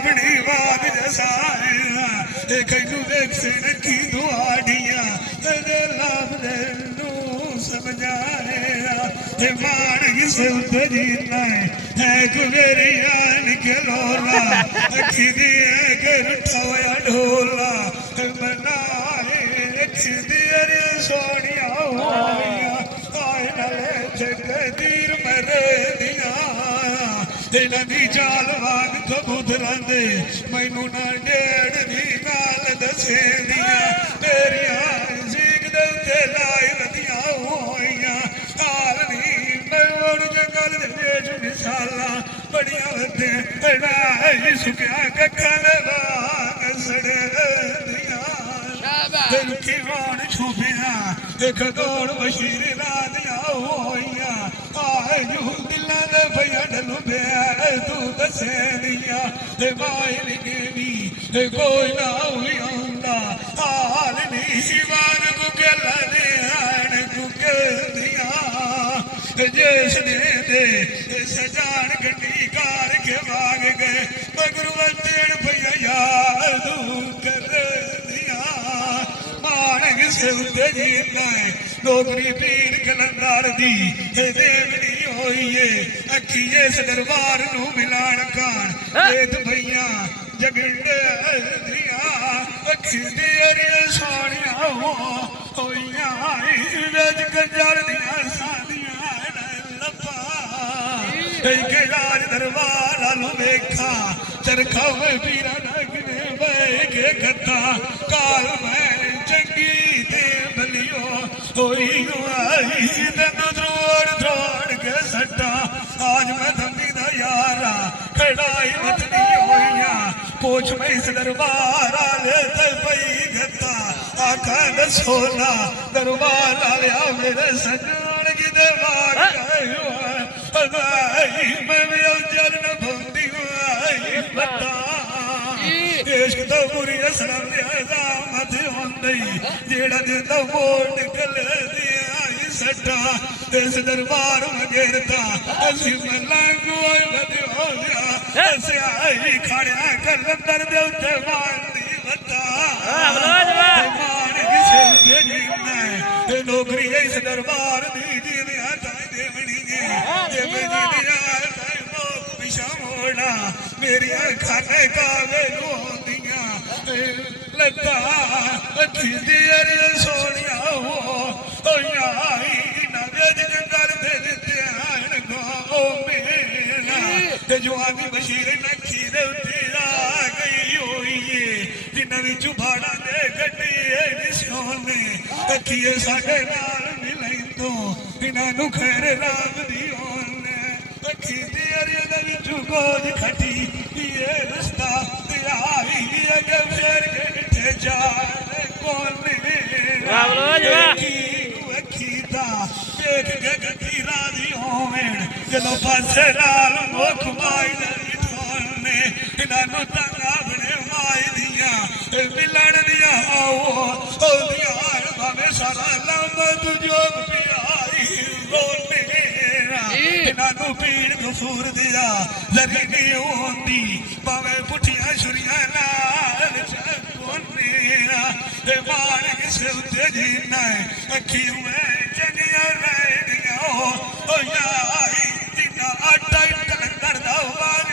अपनी बाग जसाया कईनू देख से की दुआड़ियां तेरे लाभ नू समझाया मान किसे उते जीना है कुबेरियान के लोला अखी दिए कर उठाया ढोला मनाए अखी दिए सोनिया होया आए नले जगदीर मरे दिया तेना दी चाल वाग कबूतरां दे मैनू ना डेढ़ दी नाल दसे दिया तेरिया सीख दे उत्ते लाई वधिया होइया हाल नी मैं उड़ जंगल दे वेच मिसाला बड़िया वधे ना सुकिया कक्खां दे बाग सड़े दिया दिल की मान छुपिया एक दौड़ बशीर रादिया होइया आए यूं दिलां दे भैया डलू बेया तू दसे दिया ते माइल के भी कोई ना हुई आंदा हाल नी शिवान को गला दे आन को दिया जिस दे सजान गड्डी कार के भाग गए मगर वतेन भैया याद कर दिया मान किसे उते जीना है नौकरी पीर कलंदर दी देवनी होइए अखी इस दरबार नू मिलान कान वेद भैया जगंडे दिया अखी दिया सोनिया होइया वेद कंजर दिया सादियां के राज दरबार आलू वेखा चरखा में पीरा नगने बह के गद्दा काल में चंगी ते बलियो होई आई तेन द्रोड़ के सट्टा आज मैं धमी दा यारा खड़ाई वतनी होइया पोछ में इस दरबार आले ते पई गद्दा आखा दसोला दरबार आया मेरे सजन की देवार आयो मैं भी जरन भंदी बता इश्क तो बुरी असर मत होंदी जेड़ा दिंदा वोट निकल दिया सट्टा इस दरबार मगेरता असी मलांगू वध हो गया ऐसे आई खड़िया कलंदर दे उत्ते मारदी बता मान किसे उते जीना ते नौकरी इस दरबार दी दिया ताई देवनी जे मेरी दिया ताई मोक पिछा मोड़ा मेरी खाने कावे होंदियां लता अखी दियर सोनिया हो आई ना वेद जंगल दे दिते आन गो मेरा ते जवानी बशीर नखी दे उत्ते आ गई होई जिन्हां विचों भाड़ा दे गड्डी ए सोने अखीए साडे नाल मिलैंदो इन्हां नू खैर राम दी होने अखी दियर दे विचों गोद खटी ये रस्ता ते आई अगे फेर के मिठे जाने कोने अखी दा देख के गड्डी राजी होवेण जदों पासे नाल मुख माई दे ठोने इन्हां नू तंगा बने माई दियां मिलण दियां आओ दियां भावे सारा लंब तुझो प्यारी रोने इन्हां नू पीड़ गफूर दिया लगी नहीं होंदी भावे पुठियां छुरियां नाल कोने मान किसे उते जीना है अखी में चंगियां रहदियां ओ याई जिन्ना आटा कलंदर दा बाज